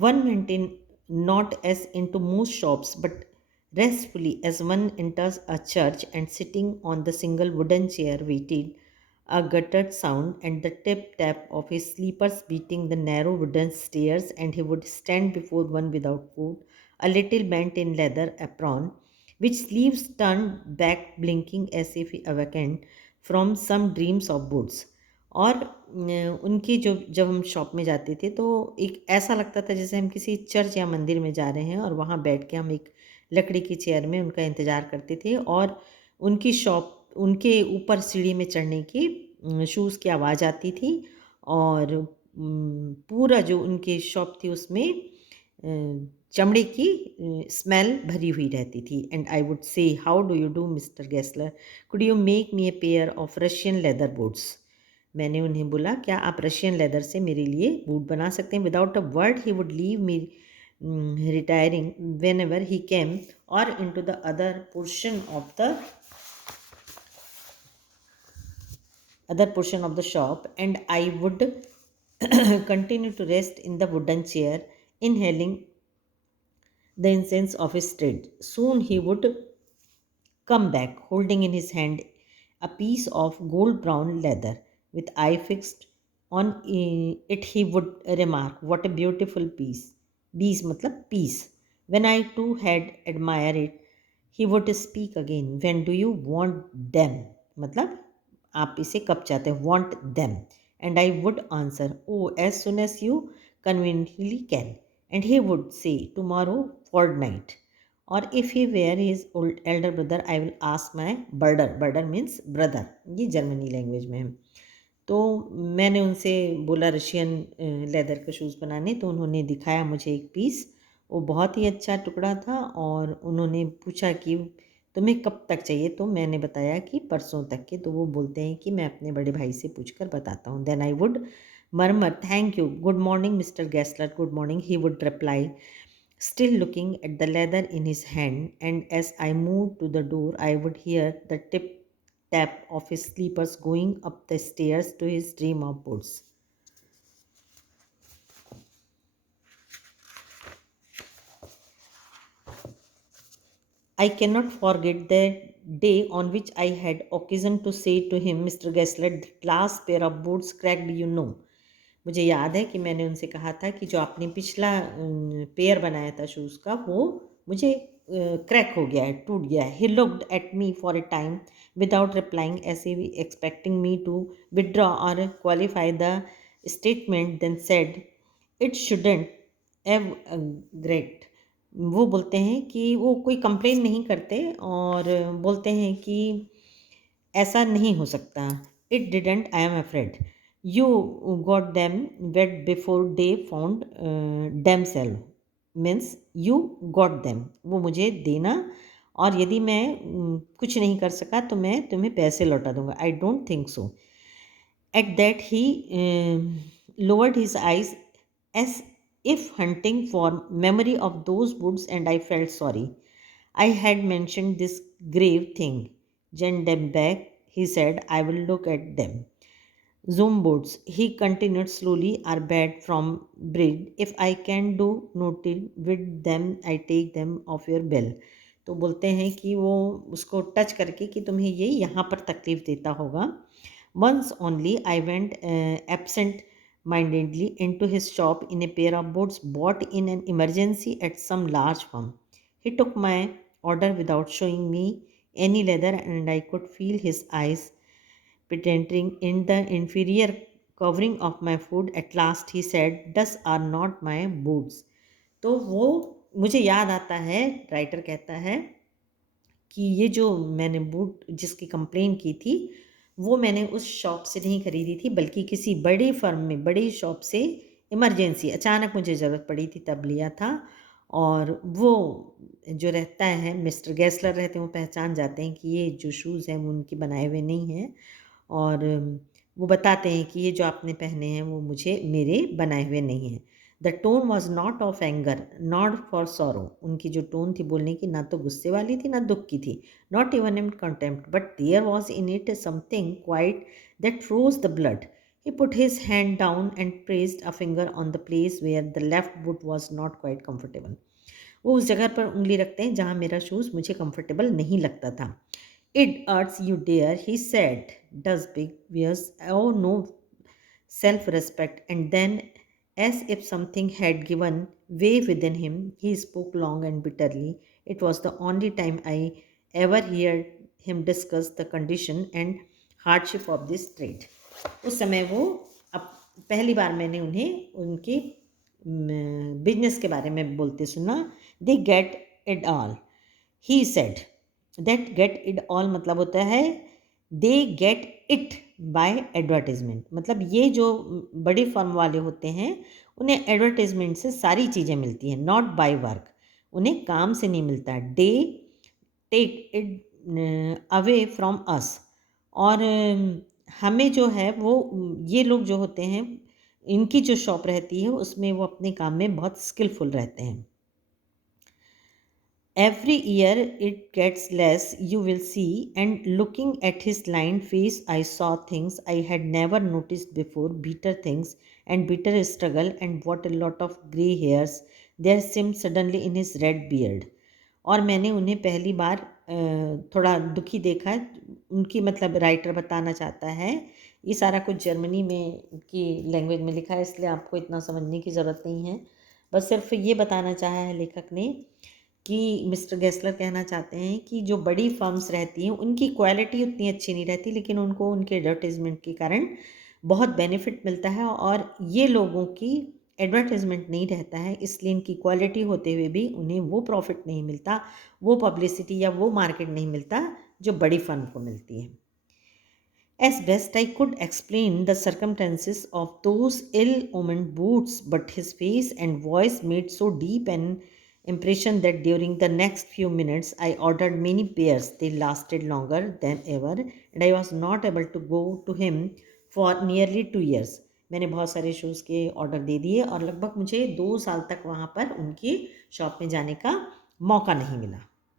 One went in not as into most shops, but restfully as one enters a church, and sitting on the single wooden chair waited a guttered sound and the tip tap of his slippers beating the narrow wooden stairs, and he would stand before one without food, a little bent in leather apron, which sleeves turned back blinking as if he awakened from some dreams of boots. और उनकी जो जब हम shop में जाते थे तो एक ऐसा लगता था जैसे हम किसी चर्च या मंदिर में जा रहे हैं, और वहाँ बैठ के हम एक लकड़ी की चेयर में उनका इंतज़ार करते थे, और उनकी शॉप उनके ऊपर सीढ़ी में चढ़ने की शूज़ की आवाज़ आती थी, और पूरा जो उनकी शॉप थी उसमें चमड़े की स्मेल भरी हुई रहती थी। And I would say, how do you do mister Gessler, could you make me a pair of Russian leather boots. मैंने उन्हें बोला, क्या आप रशियन लेदर से मेरे लिए बूट बना सकते हैं। Without a word he would leave me retiring whenever he came or into the other portion of the shop, and I would continue to rest in the wooden chair, inhaling the incense of his trade. Soon he would come back, holding in his hand a piece of gold brown leather. With eye fixed on it, he would remark, "What a beautiful piece!" Piece matlab piece. When I too had admired it, he would speak again. "When do you want them?" matlab आप इसे कब चाहते हैं, want them. And I would answer, "Oh, as soon as you conveniently can." And he would say, "Tomorrow fortnight." Or if he were his old elder brother, I will ask my brother. Brother means brother, ये Germany language में है। तो मैंने उनसे बोला Russian leather के shoes बनाने, तो उन्होंने दिखाया मुझे एक पीस। वो बहुत ही अच्छा टुकड़ा था, और उन्होंने पूछा कि तुम्हें कब तक चाहिए, तो मैंने बताया कि परसों तक के। तो वो बोलते हैं कि मैं अपने बड़े भाई से पूछकर बताता हूँ। Then I would murmur, "Thank you. Good morning, Mr. Gessler. Good morning," he would reply, still looking at the leather in his hand. And as I moved to the door, I would hear the tip tap of his slippers going up the stairs to his dream of boots. I cannot forget the day on which I had occasion to say to him, "Mr. Gessler, the last pair of boots cracked, you know." मुझे याद है कि मैंने उनसे कहा था कि जो आपने पिछला पेयर बनाया था शूज़ का, वो मुझे क्रैक हो गया है, टूट गया है। He looked at me for a time without replying, as if expecting me to withdraw or qualify the statement, then said, "it shouldn't have great." वो बोलते हैं कि वो कोई कंप्लेन नहीं करते, और बोलते हैं कि ऐसा नहीं हो सकता। "It didn't, I am afraid you got them wet before they found themselves." Means you got them, वो मुझे देना, और यदि मैं कुछ नहीं कर सका तो मैं तुम्हें पैसे लौटा दूंगा। I don't think so. At that, he lowered his eyes as if hunting for memory of those woods, and I felt sorry. I had mentioned this grave thing. "Send them back," he said. "I will look at them." "Zoom boots," he continued slowly, "are bad from breed. If I can do nothing with them, I take them off your bill." तो बोलते हैं कि वो उसको touch करके कि तुम्हें ये यहाँ पर तकलीफ़ देता होगा। Once only I went absent-mindedly into his shop in a pair of boots bought in an emergency at some large firm. He took my order without showing me any leather, and I could feel his eyes pretending in the inferior covering of my food. At last he said, "Thus are not my boots." तो वो मुझे याद आता है, writer कहता है कि ये जो मैंने बूट जिसकी कंप्लेन की थी, वो मैंने उस शॉप से नहीं खरीदी थी, बल्कि किसी बड़ी फर्म में, बड़ी शॉप से इमरजेंसी अचानक मुझे ज़रूरत पड़ी थी तब लिया था। और वो जो रहता है, मिस्टर गेस्लर रहते हैं, वो पहचान जाते हैं कि ये जो शूज़ हैं वो उनके बनाए हुए नहीं हैं, और वो बताते हैं कि ये जो आपने पहने हैं वो मुझे मेरे बनाए हुए नहीं हैं। The tone was not of anger not for sorrow, उनकी जो टोन थी बोलने की, ना तो गुस्से वाली थी ना दुख की थी, not even in contempt, but there was in it something quite that froze the blood. He put his hand down and pressed a finger on the place where the left boot was not quite comfortable. वो उस जगह पर उंगली रखते हैं जहाँ मेरा shoes मुझे कंफर्टेबल नहीं लगता था. It hurts you dear, he said. Does big wears, oh no, self-respect. And then, as if something had given way within him, he spoke long and bitterly. It was the only time I ever heard him discuss the condition and hardship of this trade. उस समय वो अब पहली बार मैंने उन्हें उनके business के बारे में बोलते सुना. They get it all, he said. That get it all मतलब होता है they get it by advertisement. मतलब ये जो बड़ी फर्म वाले होते हैं उन्हें एडवर्टाइजमेंट से सारी चीज़ें मिलती हैं, नॉट बाय वर्क. उन्हें काम से नहीं मिलता. They take it away from us. और हमें जो है वो ये लोग जो होते हैं इनकी जो शॉप रहती है उसमें वो अपने काम में बहुत स्किलफुल रहते हैं. Every year it gets less, you will see. And looking at his lined face, I saw things I had never noticed before, bitter things and bitter struggle, and what a lot of grey hairs there seemed suddenly in his red beard. और मैंने उन्हें पहली बार थोड़ा दुखी देखा. उनकी मतलब writer बताना चाहता है, ये सारा कुछ जर्मनी में की लैंग्वेज में लिखा है इसलिए आपको इतना समझने की ज़रूरत नहीं है. बस सिर्फ ये बताना चाहा है लेखक ने कि मिस्टर गेस्लर कहना चाहते हैं कि जो बड़ी फर्म्स रहती हैं उनकी क्वालिटी उतनी अच्छी नहीं रहती, लेकिन उनको उनके एडवर्टाइजमेंट के कारण बहुत बेनिफिट मिलता है. और ये लोगों की एडवर्टाइजमेंट नहीं रहता है इसलिए इनकी क्वालिटी होते हुए भी उन्हें वो प्रॉफिट नहीं मिलता, वो पब्लिसिटी या वो मार्केट नहीं मिलता जो बड़ी फर्म को मिलती है. As best I could explain the circumstances of those ill-omened boots, but his face and voice made so deep an impression that during the next few minutes I ordered many pairs. They lasted longer than ever, and I was not able to go to him for nearly 2 years. मैंने बहुत सारे shoes के order दे दिए और लगभग मुझे 2 साल तक वहाँ पर उनकी शॉप में जाने का मौका नहीं मिला.